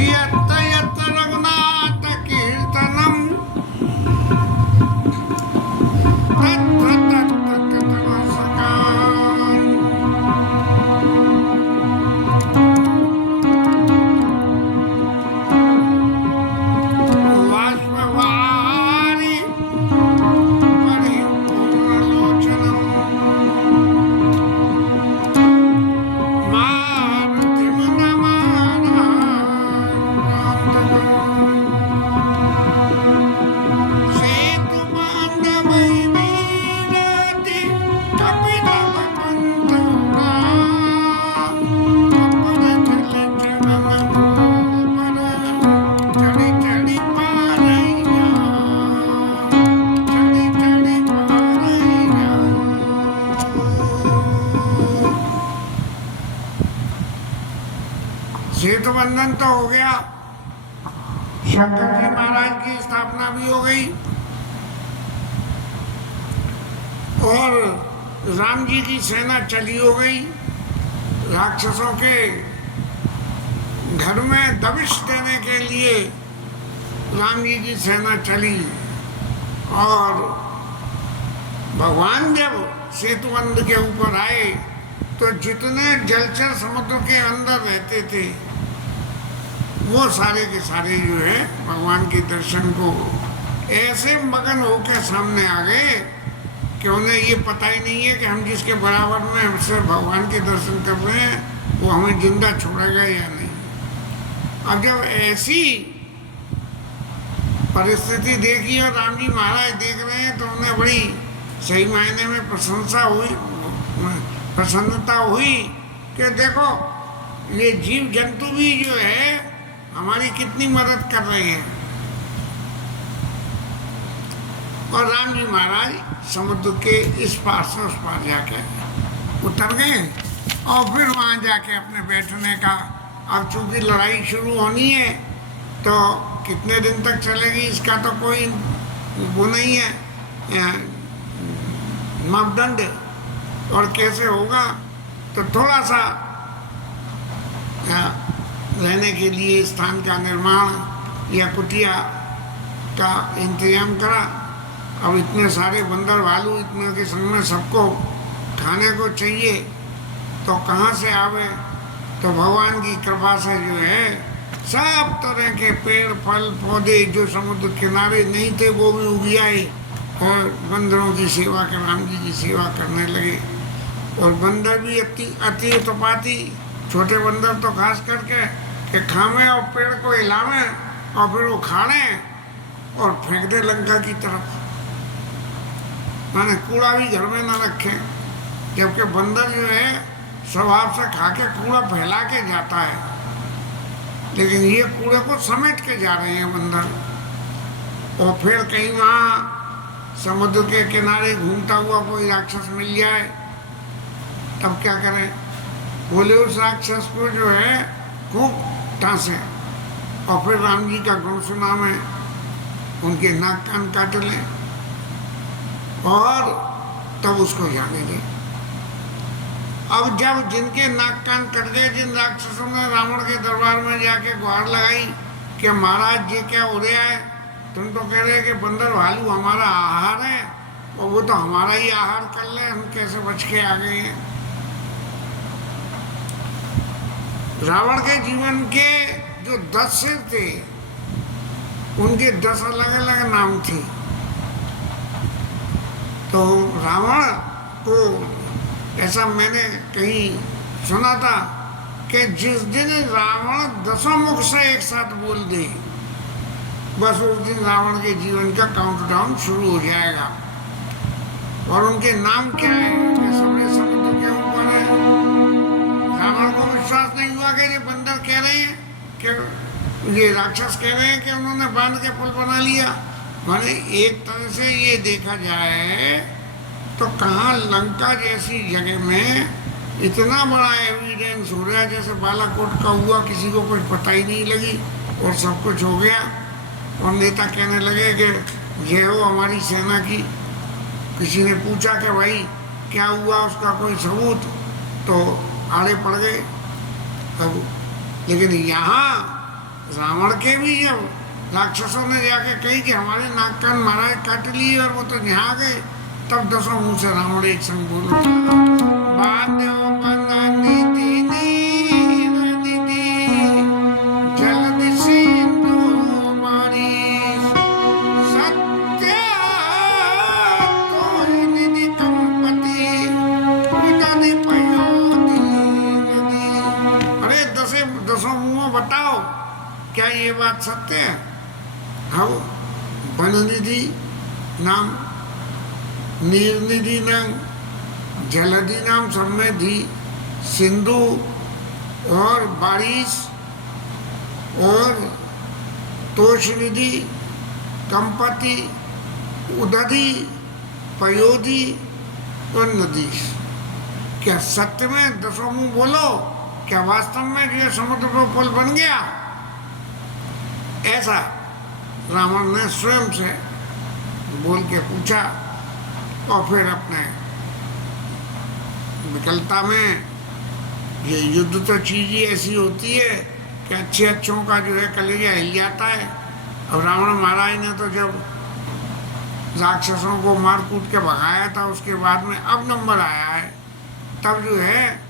यत्र यत्र रघुनाथ कीर्तनम तत्र तत्र तत्र सकाम। वाष्पवारि परिपूर्णलोचनम मारुतिं नमामि। सेतुबान्धवैरीनाथि कपितवपन्तुना कपड़चलचरणभूपर चढ़ि चढ़ि पारैया चढ़ि चढ़ि पारैया। सेतु बंधन तो हो गया, शंकर जी महाराज की स्थापना भी हो गई और राम जी की सेना चली हो गई। राक्षसों के घर में दबिश देने के लिए राम जी की सेना चली और भगवान जब सेतुबंध के ऊपर आए तो जितने जलचर समुद्र के अंदर रहते थे वो सारे के सारे जो है भगवान के दर्शन को ऐसे मगन होकर सामने आ गए कि उन्हें ये पता ही नहीं है कि हम जिसके बराबर में हमसे भगवान के दर्शन कर रहे हैं वो हमें जिंदा छोड़ेगा या नहीं। अब जब ऐसी परिस्थिति देखी और राम जी महाराज देख रहे हैं तो उन्हें बड़ी सही मायने में प्रसन्नता हुई कि देखो ये जीव जंतु भी जो है हमारी कितनी मदद कर रहे हैं। और राम जी महाराज समुद्र के इस पार से उस पार जाके उतर गए और फिर वहाँ जाके अपने बैठने का, अब चूंकि लड़ाई शुरू होनी है तो कितने दिन तक चलेगी इसका तो कोई वो नहीं है मापदंड और कैसे होगा। तो थोड़ा सा रहने के लिए स्थान का निर्माण या कुटिया का इंतजाम करा। अब इतने सारे बंदर भालू इतने के संग में सबको खाने को चाहिए तो कहाँ से आवे। तो भगवान की कृपा से जो है सब तरह के पेड़ फल पौधे जो समुद्र किनारे नहीं थे वो भी उग आए और बंदरों की सेवा कर राम जी की सेवा करने लगे। और बंदर भी अति उत्पाती, छोटे बंदर तो खास करके कि खावे और पेड़ को हिलावे और फिर वो खाने और फेंक दे लंका की तरफ, माने कूड़ा भी घर में ना रखे। जबकि बंदर जो है स्वभाव से खा के कूड़ा फैला के जाता है, लेकिन ये कूड़े को समेट के जा रहे हैं बंदर। और फिर कहीं वहाँ समुद्र के किनारे घूमता हुआ कोई राक्षस मिल जाए तब क्या करें। बोले उस राक्षस को जो है खूब टांसे और फिर राम जी का गुण सुना में उनके नाक कान काट लें और तब उसको जाने दें। अब जब जिनके नाक कान कट गए, जिन राक्षसों ने रावण के दरबार में जाके गुहार लगाई कि महाराज जी क्या हो रहा है, तुम तो कह रहे हैं कि बंदर भालू हमारा आहार है और वो तो हमारा ही आहार कर ले, हम कैसे बच के आ गए हैं। रावण के जीवन के जो 10 सिर थे उनके 10 अलग अलग नाम थे। तो रावण को ऐसा मैंने कहीं सुना था कि जिस दिन रावण 10 मुख से एक साथ बोल दे बस उस दिन रावण के जीवन का काउंटडाउन शुरू हो जाएगा। और उनके नाम क्या है कि सबने समुद्र के ऊपर है। रावण को विश्वास नहीं हुआ कि ये बंदर कह रहे हैं कि ये राक्षस कह रहे हैं कि उन्होंने बांध के पुल बना लिया। माने एक तरह से ये देखा जाए तो कहाँ लंका जैसी जगह में इतना बड़ा एविडेंस हो रहा है जैसे बालाकोट का हुआ, किसी को कुछ पता ही नहीं लगी और सब कुछ हो गया। और नेता कहने लगे कि ये हो हमारी सेना की। किसी ने पूछा कि भाई क्या हुआ, उसका कोई सबूत, तो आड़े पड़ गए। अब लेकिन यहाँ रावण के भी जब राक्षसों ने जाके कही कि हमारे नाक कान महाराज काट लिए और वो तो यहाँ गए, तब दसों मुंह से रावण एक संग बोलो, बांधो बंधनी दीनी निधि, जल्द सिंधु बारिश, सत्य तो निधि कंपति, उदधि पयोधि निधि। अरे दसों मुंहों बताओ, क्या ये बात सत्य है? हाँ, वन निधि नाम, नीर निधि नाम, जलधि नाम सब में धी, सिंधु और बारिश और तोष निधि, कंपति, उदधि, पयोधि और नदीश। क्या सत्य में दसों मुंह बोलो? क्या वास्तव में जो समुद्र पर पुल बन गया? ऐसा रावण ने स्वयं से बोल के पूछा। और फिर अपने विकलता में, ये युद्ध तो चीज ही ऐसी होती है कि अच्छे अच्छों का जो है कलेजा हिल जाता है। और रावण महाराज ने तो जब राक्षसों को मार कूट के भगाया था, उसके बाद में अब नंबर आया है, तब जो है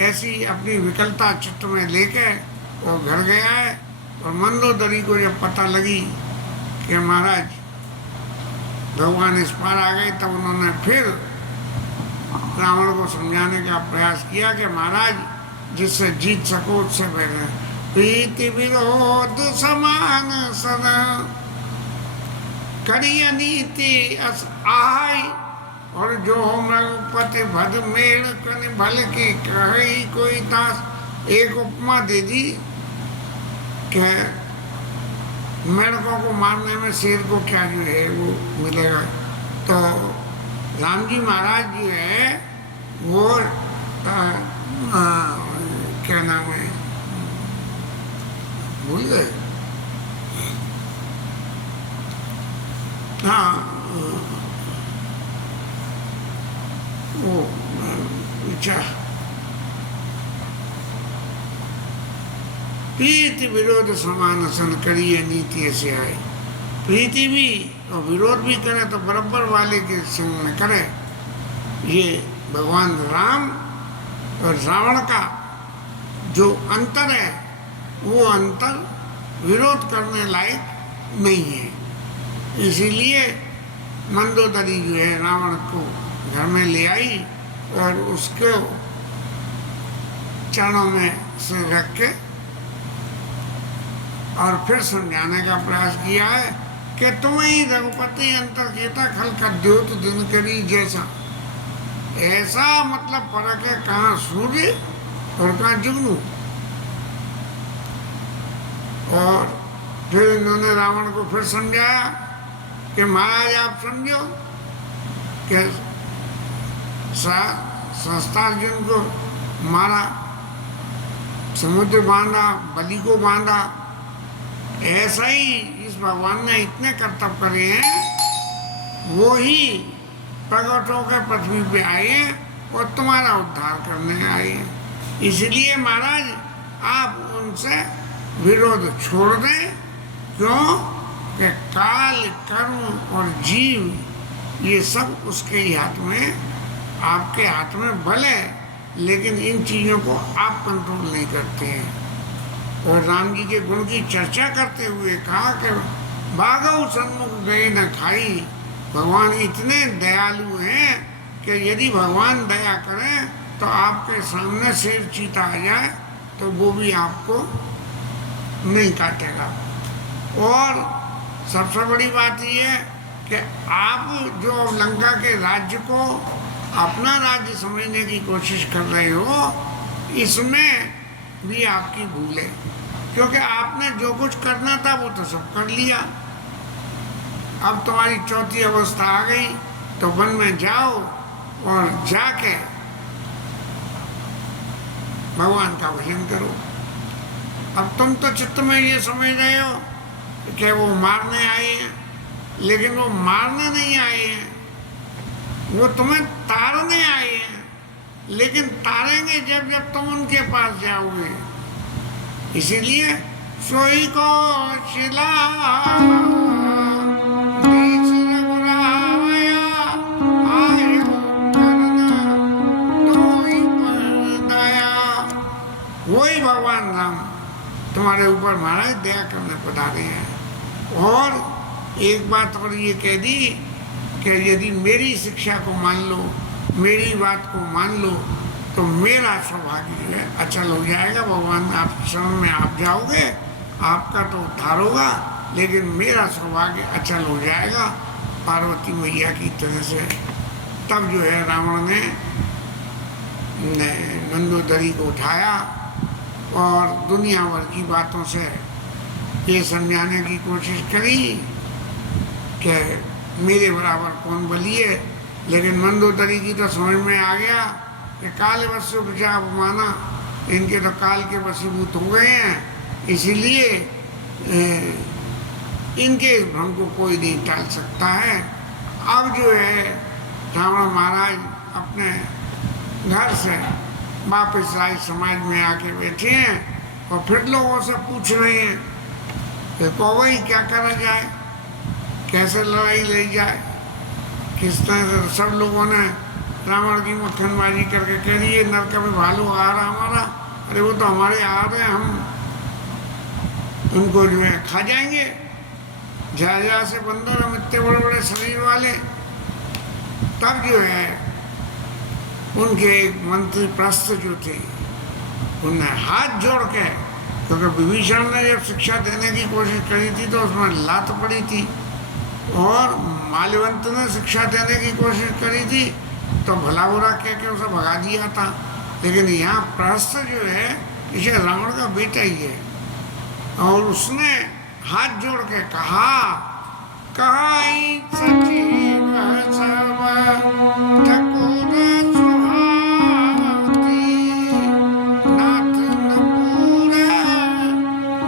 ऐसी अपनी विकलता चित्त में लेके वो घर गया है। और मंदोदरी को जब पता लगी कि महाराज भगवान इस पार आ गए, तब उन्होंने फिर रावण को समझाने का प्रयास किया कि महाराज, जिससे जीत सको उससे पहले प्रीति विरोध समान सदा, करिय नीति अस आय, और जो मृगपति भद मेड़ कनि भल की कही कोई दास। एक उपमा दे दी कि मेढकों को मारने में शेर को क्या जो है वो मिलेगा। तो राम जी महाराज जो है वो क्या नाम है, भूल गए, हाँ वो विचार प्रीति विरोध समान सन करिए नीति ऐसे आए। प्रीति भी और विरोध भी करे तो बराबर वाले के संग में करे। ये भगवान राम और रावण का जो अंतर है, वो अंतर विरोध करने लायक नहीं है। इसीलिए मंदोदरी जो है रावण को घर में ले आई और उसको चरणों में से रख के और फिर समझाने का प्रयास किया है कि तुम्हें रघुपति अंतर केता खल का द्योत दिन करी जैसा। ऐसा मतलब फर्क है, कहाँ सूर्य और कहाँ जुगनू। और फिर इन्होंने रावण को फिर समझाया कि महाराज आप समझो कि सहस्त्रार्जुन को मारा, समुद्र बांधा, बलि को बांधा, ऐसा ही इस भगवान ने इतने कर्तव्य करे हैं, वो ही प्रकट होकर पृथ्वी पे आए हैं और तुम्हारा उद्धार करने आए हैं। इसलिए महाराज आप उनसे विरोध छोड़ दें। क्यों? कि काल, कर्म और जीव ये सब उसके ही हाथ में, आपके हाथ में बल है, लेकिन इन चीज़ों को आप कंट्रोल नहीं करते हैं। और राम जी के गुण की चर्चा करते हुए कहा कि भागव सन्मुख गए न खाई। भगवान इतने दयालु हैं कि यदि भगवान दया करें तो आपके सामने शेर चीता आ जाए तो वो भी आपको नहीं काटेगा। और सबसे बड़ी बात यह है कि आप जो लंका के राज्य को अपना राज्य समझने की कोशिश कर रहे हो, इसमें भी आपकी भूल है। क्योंकि आपने जो कुछ करना था वो तो सब कर लिया। अब तुम्हारी चौथी अवस्था आ गई, तो वन में जाओ और जाके भगवान का भजन करो। अब तुम तो चित्त में ये समझ रहे हो कि वो मारने आए हैं, लेकिन वो मारने नहीं आए हैं, वो तुम्हें तारने आए हैं। लेकिन तारेंगे जब जब तुम उनके पास जाओगे। इसीलिए सोई को शिला देश रघुराया आयो करना तोई पर दया। वही भगवान राम तुम्हारे ऊपर महाराज दया करने पधारे हैं। और एक बात और ये कह दी कि यदि मेरी शिक्षा को मान लो, मेरी बात को मान लो, तो मेरा सौभाग्य जो है अचल हो जाएगा। भगवान आप शरण में आप जाओगे, आपका तो उद्धार होगा, लेकिन मेरा सौभाग्य अचल हो जाएगा पार्वती मैया की तरह से। तब जो है रावण ने मंदोदरी को उठाया और दुनिया भर की बातों से ये समझाने की कोशिश करी कि मेरे बराबर कौन बली है। लेकिन मंदोदरी की तो समझ में आ गया कि काल वश उपजा माना, इनके तो काल के वशीभूत हो गए हैं, इसीलिए इनके भ्रम को कोई नहीं टाल सकता है। अब जो है रावण महाराज अपने घर से वापस राज समाज में आके बैठे हैं और फिर लोगों से पूछ रहे हैं कि कौवई क्या करा जाए, कैसे लड़ाई ले जाए, किस तरह से। सब लोगों ने रावण की मक्खनबाजी करके कह रही है नरक में भालू आ रहा हमारा, अरे वो तो हमारे आ रहे हैं, हम उनको जो है खा जाएंगे, जा से बंदर, हम इतने बड़े बड़े शरीर वाले। तब जो है उनके एक मंत्री प्रस्थ जो थे, उन्हें हाथ जोड़ के, क्योंकि विभीषण ने जब शिक्षा देने की कोशिश करी थी तो उसमें लात पड़ी थी, और माल्यवंत ने शिक्षा देने की कोशिश करी थी तो भला बुरा कह के उसे भगा दिया था। लेकिन यहाँ प्रस्थ जो है इसे रावण का बेटा ही है, और उसने हाथ जोड़ के कहा सचिव सब ठकुर सुहावती, नाथ नपुर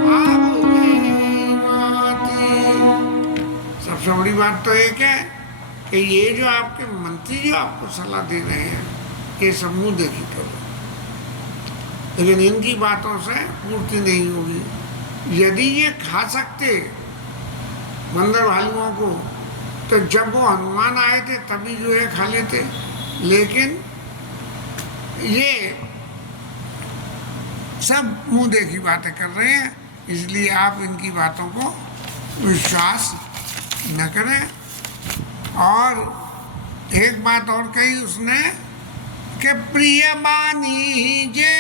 आबुमाती। सबसे बड़ी बात तो एक है कि ये जो आपके मंत्री जो आपको सलाह दे रहे हैं ये सब मुँह देखी करो, लेकिन इनकी बातों से पूर्ति नहीं होगी। यदि ये खा सकते बंदर भालुओं को तो जब वो हनुमान आए थे तभी जो है खा लेते, लेकिन ये सब मुंह देखी बातें कर रहे हैं, इसलिए आप इनकी बातों को विश्वास न करें। और एक बात और कही उसने कि प्रिय बानी जे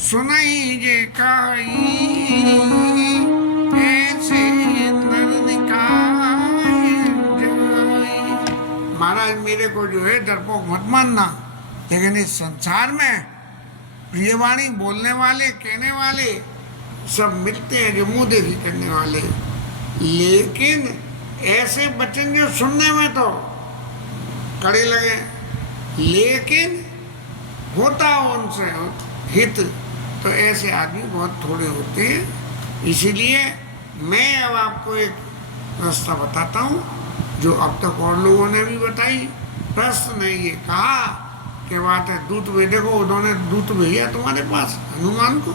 सुनई जे काई, ऐसे नर निकाय जाई। महाराज मेरे को जो है डरपोक मत मानना, लेकिन इस संसार में प्रियवाणी बोलने वाले, कहने वाले सब मिलते हैं, जो मुंह देखी करने वाले, लेकिन ऐसे वचन जो सुनने में तो कड़े लगे, लेकिन होता उनसे हित तो ऐसे आदमी बहुत थोड़े होते हैं। इसीलिए मैं अब आपको एक रास्ता बताता हूँ जो अब तक और लोगों ने भी बताई। प्रश्न ने ये कहा कि बात है दूत भेजे को, उन्होंने दूत भेजा तुम्हारे पास हनुमान को,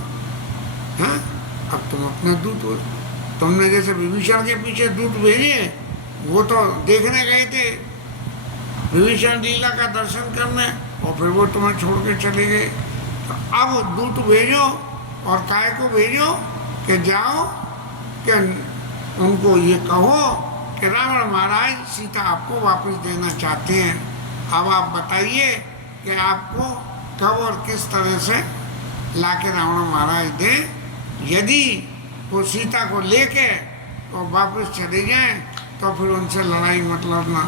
हाँ अब तुम अपने दूत हो। तुमने जैसे विभीषण के पीछे दूत भेजे, वो तो देखने गए थे विभीषण लीला का दर्शन करने, और फिर वो तुम्हें छोड़ के चले गए। तो अब दूत भेजो, और काय को भेजो कि जाओ कि उनको ये कहो कि रावण महाराज सीता आपको वापस देना चाहते हैं। अब आप बताइए कि आपको कब और किस तरह से लाके रावण महाराज दें। यदि वो सीता को लेके और वापस चले जाएं तो फिर उनसे लड़ाई मत लड़ना,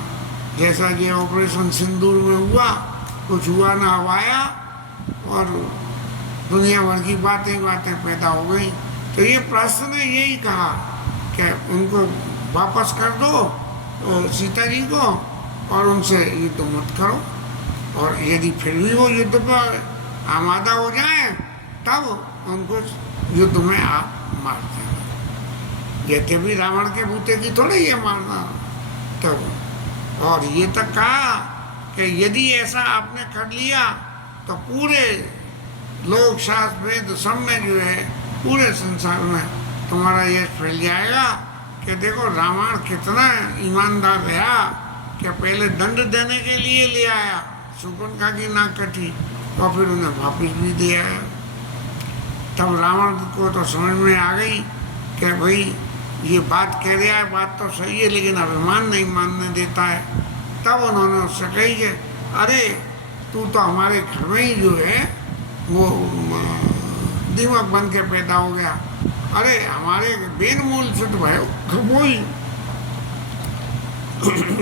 जैसा ये ऑपरेशन सिंदूर में हुआ, कुछ हुआ ना हवाया और दुनिया भर की बातें पैदा हो गई। तो ये प्रश्न ने यही कहा कि उनको वापस कर दो सीता जी को, और उनसे युद्ध मत करो, और यदि फिर भी वो युद्ध पर आमादा हो जाए तब उनको युद्ध में आप मार देना। ये थे भी रावण के बूते की थोड़े ये मारना तब। और ये तक कहा कि यदि ऐसा आपने कर लिया तो पूरे लोक शास्त्र वेद सब में जो है पूरे संसार में तुम्हारा यश फैल जाएगा कि देखो रावण कितना ईमानदार रहा, कि पहले दंड देने के लिए ले आया, शूर्पणखा की नाक कटी और फिर उन्हें वापस भी दे आया। तब रावण को तो समझ में आ गई कि भाई ये बात कह रहा है, बात तो सही है, लेकिन अभिमान नहीं मानने देता है। तब उन्होंने उससे कही कि अरे तू तो हमारे घर में ही जो है वो दीमक बन के पैदा हो गया, अरे हमारे बेन मूल से तो भाई वो ही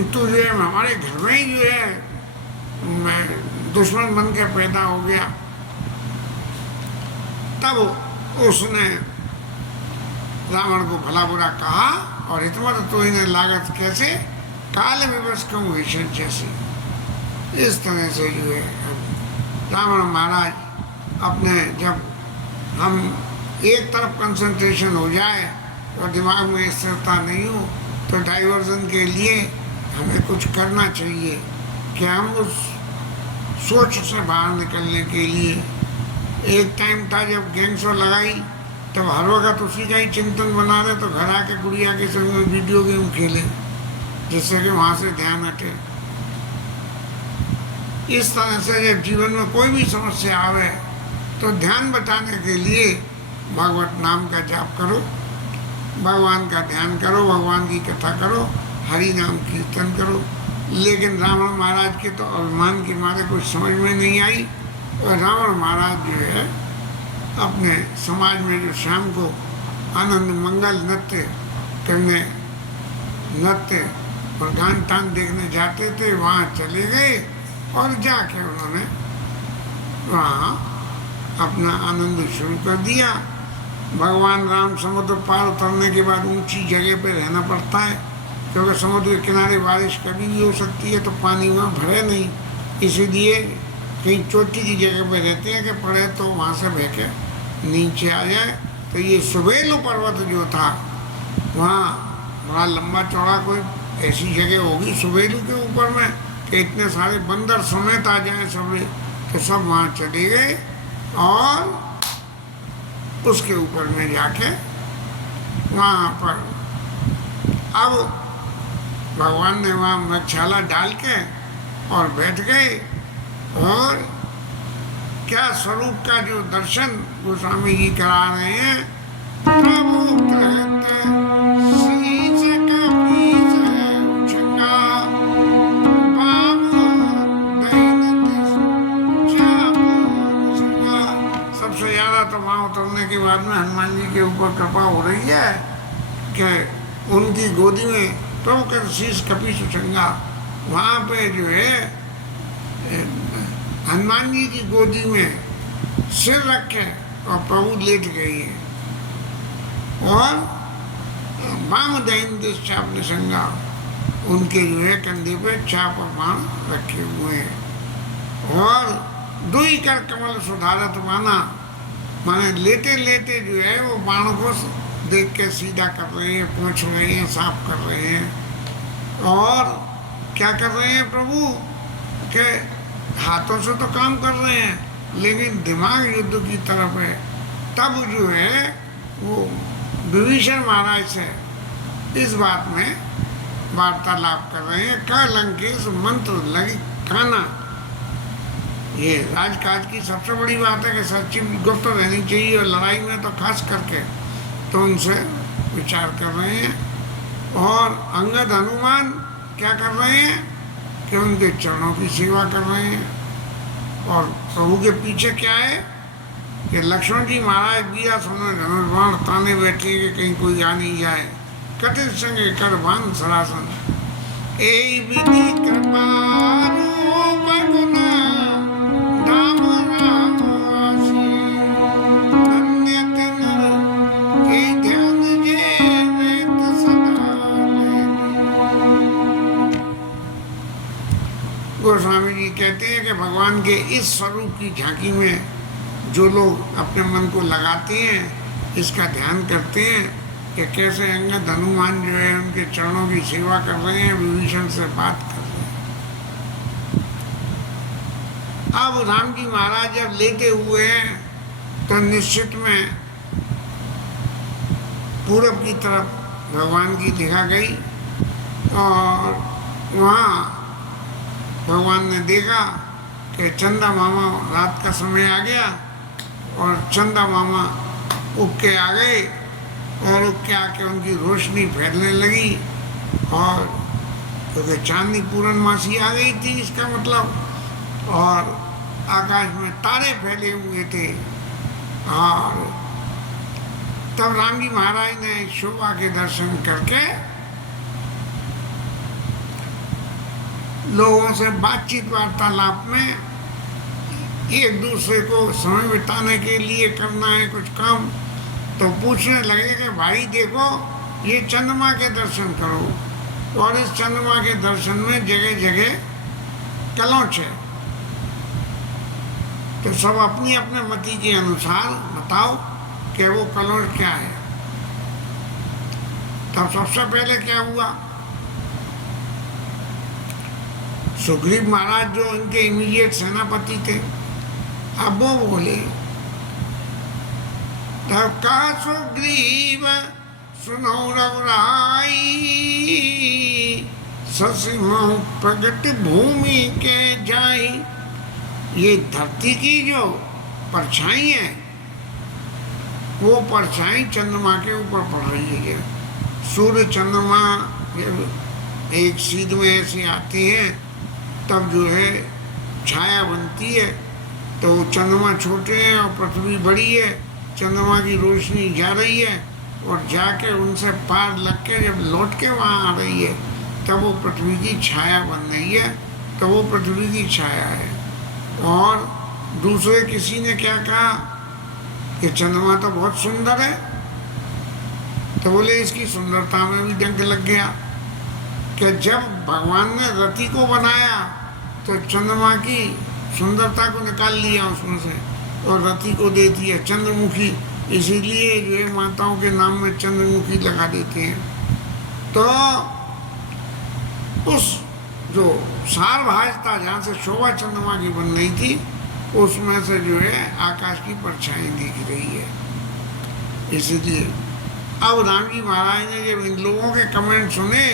तू जो है हमारे घर में ही जो है दुश्मन बन के पैदा हो गया। तब उसने रावण को भला बुरा कहा और हितमत तो इन्हें लागत कैसे काल विवश कहूँ विषय जैसे। इस तरह से जो है रावण महाराज अपने, जब हम एक तरफ कंसंट्रेशन हो जाए और दिमाग में स्थिरता नहीं हो तो डाइवर्जन के लिए हमें कुछ करना चाहिए कि हम उस सोच से बाहर निकलने के लिए। एक टाइम था जब गैंग्सो लगाई तब हर वक्त उसी का ही चिंतन बना रहे, तो घर आके गुड़िया के संग में वीडियो गेम खेले जिससे कि वहाँ से ध्यान हटे। इस तरह से जब जीवन में कोई भी समस्या आवे तो ध्यान बचाने के लिए भगवत नाम का जाप करो, भगवान का ध्यान करो, भगवान की कथा करो, हरि नाम कीर्तन करो। लेकिन रावण महाराज के तो अभिमान के मारे कुछ समझ में नहीं आई और रावण महाराज जो है अपने समाज में जो शाम को आनंद मंगल नृत्य करने, नृत्य और गान टान देखने जाते थे, वहाँ चले गए और जाके उन्होंने वहाँ अपना आनंद शुरू कर दिया। भगवान राम समुद्र पार उतरने के बाद ऊंची जगह पे रहना पड़ता है, क्योंकि समुद्र के किनारे बारिश कभी भी हो सकती है तो पानी वहाँ भरे नहीं, इसीलिए कहीं चोटी की जगह पे रहते हैं कि पड़े तो वहाँ से बह के नीचे आ जाए। तो ये सुबेलू पर्वत जो था वहाँ बड़ा लंबा चौड़ा कोई ऐसी जगह होगी सुबेलू के ऊपर में कि इतने सारे बंदर समेत आ जाए सब, तो सब वहाँ चले गए और उसके ऊपर में जाके वहाँ पर अब भगवान ने वहाँ मृगशाला डाल के और बैठ गए और क्या स्वरूप का जो दर्शन गोस्वामी जी करा रहे हैं। प्रभु कहते शीश कपीश है उछंगा, बाबू दैन दिस चाप उछंगा। सबसे ज़्यादा तो वहाँ उतरने के बाद में हनुमान जी के ऊपर कृपा हो रही है कि उनकी गोदी में प्रभु का शीश कपीश उछंगा, वहाँ पे जो है हनुमान जी की गोदी में सिर रखे और प्रभु लेट गई है और बाम दैन दिस चाप निसंगा, उनके जो है कंधे पे चाप और बाण रखे हुए हैं और दुई कर कमल सुधारत माना, माने लेटे लेटे जो है वो बाण को देख के सीधा कर रहे हैं, पोंछ रहे हैं, साफ कर रहे हैं। और क्या कर रहे हैं प्रभु के हाथों से तो काम कर रहे हैं लेकिन दिमाग युद्ध की तरफ है। तब जो है वो विभीषण महाराज से इस बात में वार्तालाप कर रहे हैं। क लंकेश मंत्र लगी काना, ये राजकाज की सबसे बड़ी बात है कि सच्ची गुप्त रहनी चाहिए और लड़ाई में तो खास करके, तो उनसे विचार कर रहे हैं। और अंगद हनुमान क्या कर रहे हैं कि उनके चरणों की सेवा कर रहे हैं। और प्रभु के पीछे क्या है कि लक्ष्मण जी महाराज बिया सोने धनुष बाण ताने बैठे कि कहीं कोई आ नहीं जाए। कथित संगे कर बान सरासन ए विधि कृपा धाम राम आसी धन्य तिन के ध्यान जे रेत सदा गोस्वामी जी कहते हैं कि भगवान के इस स्वरूप की झांकी में जो लोग अपने मन को लगाते हैं, इसका ध्यान करते हैं कि कैसे अंगद हनुमान जो है उनके चरणों की सेवा कर रहे हैं, विभीषण से बात कर रहे हैं। अब राम जी महाराज जब लेटे हुए हैं तो निश्चित में पूरब की तरफ भगवान की दिखा गई और वहाँ भगवान ने देखा कि चंदा मामा रात का समय आ गया और चंदा मामा उग के आ गए और उग के आके उनकी रोशनी फैलने लगी और क्योंकि चांदनी पूर्णमासी आ गई थी इसका मतलब, और आकाश में तारे फैले हुए थे। और तब राम जी महाराज ने शोभा के दर्शन करके लोगों से बातचीत वार्तालाप में एक दूसरे को समय बिताने के लिए करना है कुछ काम, तो पूछने लगे कि भाई देखो ये चंद्रमा के दर्शन करो, और इस चंद्रमा के दर्शन में जगह जगह कलौच है, तो सब अपनी अपने मति के अनुसार बताओ कि वो कलौच क्या है। तब सबसे पहले क्या हुआ, सुग्रीव महाराज जो इनके इमीडिएट सेनापति थे, अब वो बोले, तब कहा सुग्रीव सुनो रघुराई, ससिमहु प्रगट भूमि के जाई। ये धरती की जो परछाई है वो परछाई चंद्रमा के ऊपर पड़ रही है। सूर्य चंद्रमा एक सीध में ऐसी आती है तब जो है छाया बनती है, तो चंद्रमा छोटे हैं और पृथ्वी बड़ी है, चंद्रमा की रोशनी जा रही है और जाके उनसे पार लग के जब लौट के वहाँ आ रही है तब वो पृथ्वी की छाया बन रही है, तो वो पृथ्वी की छाया है। और दूसरे किसी ने क्या कहा कि चंद्रमा तो बहुत सुंदर है, तो बोले इसकी सुंदरता में भी डंक लग गया कि जब भगवान ने रति को बनाया तो चंद्रमा की सुंदरता को निकाल लिया उसमें से और रति को दे दिया चंद्रमुखी, इसीलिए जो है माताओं के नाम में चंद्रमुखी लगा देते हैं। तो उस जो सार भाजता जहाँ से शोभा चंद्रमा की बन रही थी उसमें से जो है आकाश की परछाई दिख रही है। इसलिए अब राम जी महाराज ने जब इन लोगों के कमेंट सुने,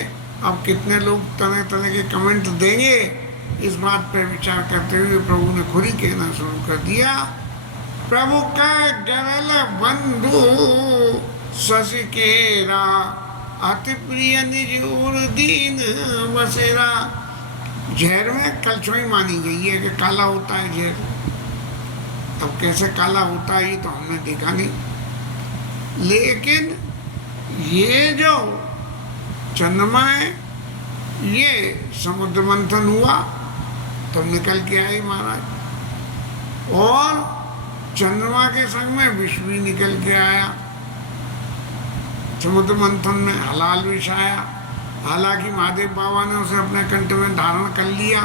अब कितने लोग तरह तरह के कमेंट देंगे, इस बात पर विचार करते हुए प्रभु ने खुद ही कहना शुरू कर दिया, प्रभु का गरल बंधु शशि केरा, अति प्रिय निज उर दीन बसेरा। जहर में कलछुई मानी गई है कि काला होता है जहर, अब कैसे काला होता है ये तो हमने देखा नहीं, लेकिन ये जो चंद्रमा है ये समुद्र मंथन हुआ तब निकल के आए महाराज, और चंद्रमा के संग में विष भी निकल के आया। समुद्र मंथन में हलाल विष आया, हालांकि महादेव बाबा ने उसे अपने कंठ में धारण कर लिया,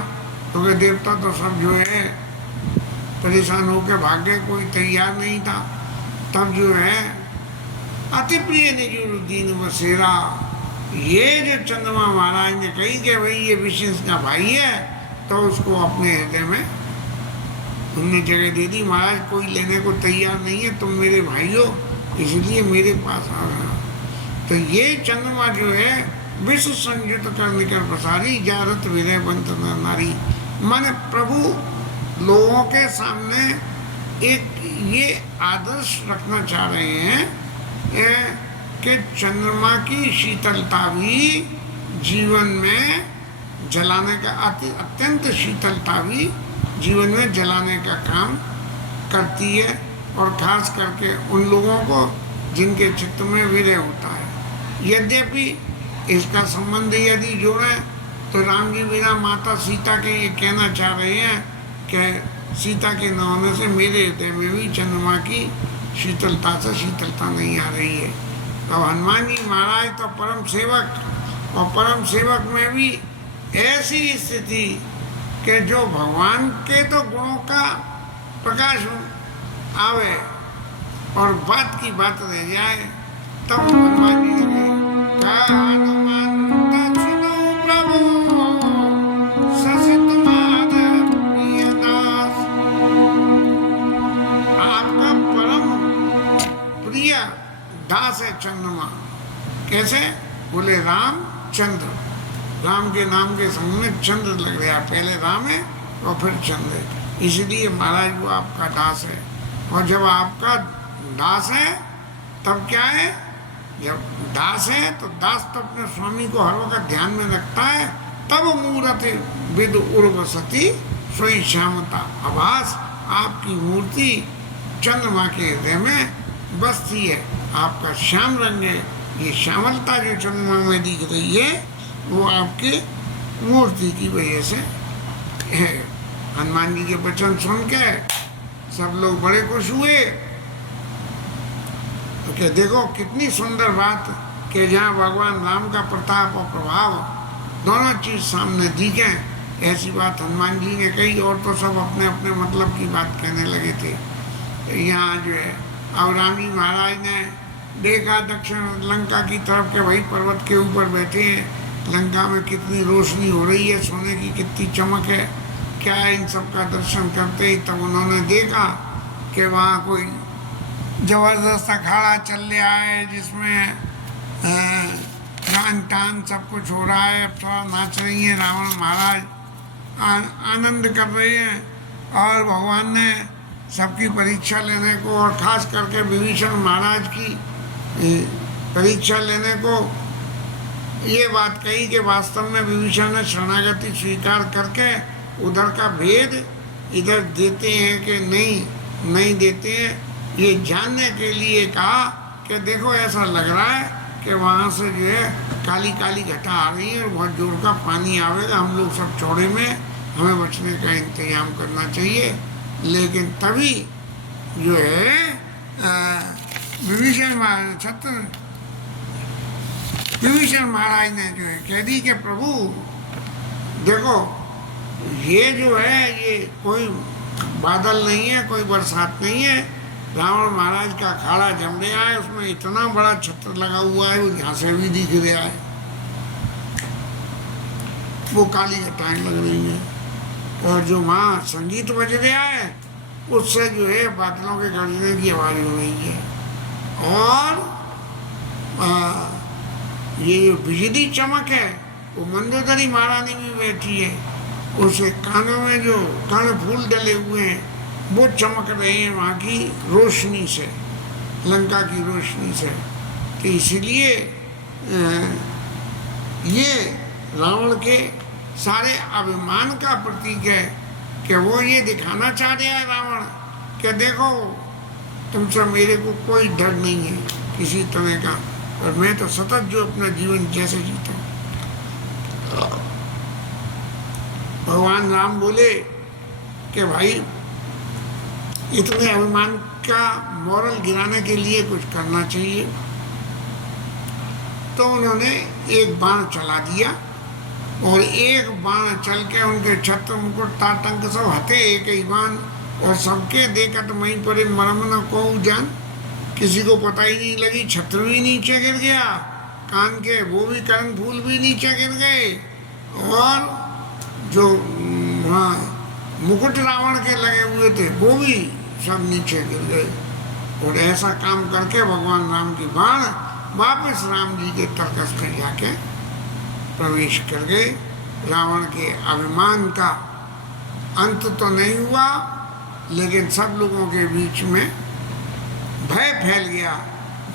क्योंकि तो देवता तो सब जो है परेशान होकर भागे, कोई तैयार नहीं था। तब जो है अति प्रिय निजुद्दीन बसेरा, ये जो चंद्रमा महाराज ने कही कि भाई ये विशेष का भाई है, तो उसको अपने हृदय में उनने जगह दे दी। महाराज कोई लेने को तैयार नहीं है, तुम मेरे भाई हो इसलिए मेरे पास आ रहे हो। तो ये चंद्रमा जो है विश्व संयुत कर निकर प्रसारी, जारत विनय बंत नारी, माने प्रभु लोगों के सामने एक ये आदर्श रखना चाह रहे हैं कि चंद्रमा की शीतलता भी जीवन में जलाने का अत्यंत शीतलता भी जीवन में जलाने का काम करती है, और खास करके उन लोगों को जिनके चित्त में विरह होता है। यद्यपि इसका संबंध यदि जोड़ें तो राम जी बिना माता सीता के ये कहना चाह रहे हैं कि सीता के न होने से मेरे हृदय में भी चंद्रमा की शीतलता से शीतलता नहीं आ रही है। अब हनुमान जी महाराज तो परम सेवक, और परम सेवक में भी ऐसी स्थिति कि जो भगवान के तो गुणों का प्रकाश आवे और बात की बात रह जाए, तब हनुमान जी ने हनुमंत सुनो प्रभु शशि तुम्हारे प्रिय दास। आपका परम प्रिय दास है चंद्रमा। कैसे? बोले रामचंद्र, राम के नाम के सामने चंद्र लग रहा है, पहले राम है और फिर चंद्र है, इसलिए महाराज वो आपका दास है। और जब आपका दास है तब क्या है? जब दास है तो दास तो अपने स्वामी को हर वक्त ध्यान में रखता है। तब मूर्त विद उर्वसती सोई श्यामता आभास, आपकी मूर्ति चंद्रमा के हृदय में बसती है, आपका श्याम रंग है। ये श्यामलता जो चंद्रमा में दिख रही है वो आपकी मूर्ति की वजह से है। हनुमान जी के वचन सुन के सब लोग बड़े खुश हुए। तो क्या देखो कितनी सुंदर बात कि जहाँ भगवान राम का प्रताप और प्रभाव दोनों चीज सामने दिखे, ऐसी बात हनुमान जी ने कही। और तो सब अपने अपने मतलब की बात कहने लगे थे। यहाँ जो है अब राम जी महाराज ने देखा दक्षिण लंका की तरफ के वही पर्वत के ऊपर बैठे हैं, लंका में कितनी रोशनी हो रही है, सोने की कितनी चमक है, क्या है? इन सब का दर्शन करते ही तब उन्होंने देखा कि वहाँ कोई जबरदस्त अखाड़ा चल रहा है जिसमें गान टान सब कुछ हो रहा है। अब थोड़ा नाच रही हैं रावण महाराज, आनंद कर रहे हैं। और भगवान ने सबकी परीक्षा लेने को और खास करके विभीषण महाराज की परीक्षा लेने को ये बात कही कि वास्तव में विभीषण ने शरणागति स्वीकार करके उधर का भेद इधर देते हैं कि नहीं देते हैं, ये जानने के लिए कहा कि देखो ऐसा लग रहा है कि वहाँ से जो है काली काली घटा आ रही है और बहुत जोर का पानी आवेगा, हम लोग सब चौड़े में, हमें बचने का इंतजाम करना चाहिए। लेकिन तभी जो है विभीषण महाराज ने जो है कह दी कि प्रभु देखो ये जो है ये कोई बादल नहीं है, कोई बरसात नहीं है, रावण महाराज का अखाड़ा जम रहा है, उसमें इतना बड़ा छत्र लगा हुआ है, वो यहाँ से भी दिख रहा है, वो काली घटाएं लग रही है, और जो वहाँ संगीत बज रहा है उससे जो है बादलों के गरजने की आवाज़ हो रही है। और ये जो बिजली चमक है वो मंदोदरी महारानी भी बैठी है, उसे कानों में जो कर्ण फूल डले हुए हैं वो चमक रहे हैं वहाँ की रोशनी से, लंका की रोशनी से। तो इसीलिए ये रावण के सारे अभिमान का प्रतीक है कि वो ये दिखाना चाह रहा है रावण कि देखो तुमसे मेरे को कोई डर नहीं है किसी तरह का, और मैं तो सतत जो अपना जीवन जैसे जीता हूँ। भगवान राम बोले कि भाई इतने अभिमान का मोरल गिराने के लिए कुछ करना चाहिए। तो उन्होंने एक बाण चला दिया और एक बाण चल के उनके छत्र मुकुट ताटंक सब हथे एक ही बाण, और सबके देखत वहीं पर मरम न को जान, किसी को पता ही नहीं लगी, छत्र भी नीचे गिर गया, कान के वो भी कर्ण फूल भी नीचे गिर गए, और जो मुकुट रावण के लगे हुए थे वो भी सब नीचे गिर गए। और ऐसा काम करके भगवान राम की बाण वापस राम जी के तर्कस में जाके प्रवेश कर गए। रावण के अभिमान का अंत तो नहीं हुआ, लेकिन सब लोगों के बीच में भय फैल गया।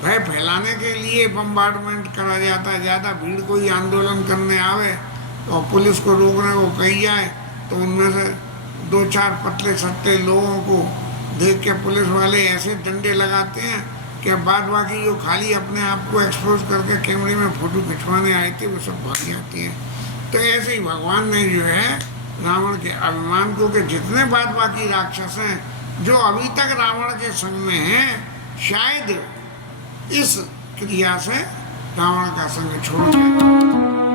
भय फैलाने के लिए बम्बार्डमेंट करा जाता है, ज़्यादा भीड़ कोई आंदोलन करने आवे और पुलिस को रोकने को कही जाए तो उनमें से दो चार पतले सट्टे लोगों को देख के पुलिस वाले ऐसे डंडे लगाते हैं कि बाद बाकी जो खाली अपने आप को एक्सपोज करके कैमरे में फोटो खिंचवाने आए थे वो सब भाग जाते हैं। तो ऐसे ही भगवान ने जो है रावण के अभिमान को, कि जितने बाद बाकी राक्षस हैं जो अभी तक रावण के संग में हैं, शायद इस क्रिया से रावण का संग छोड़ के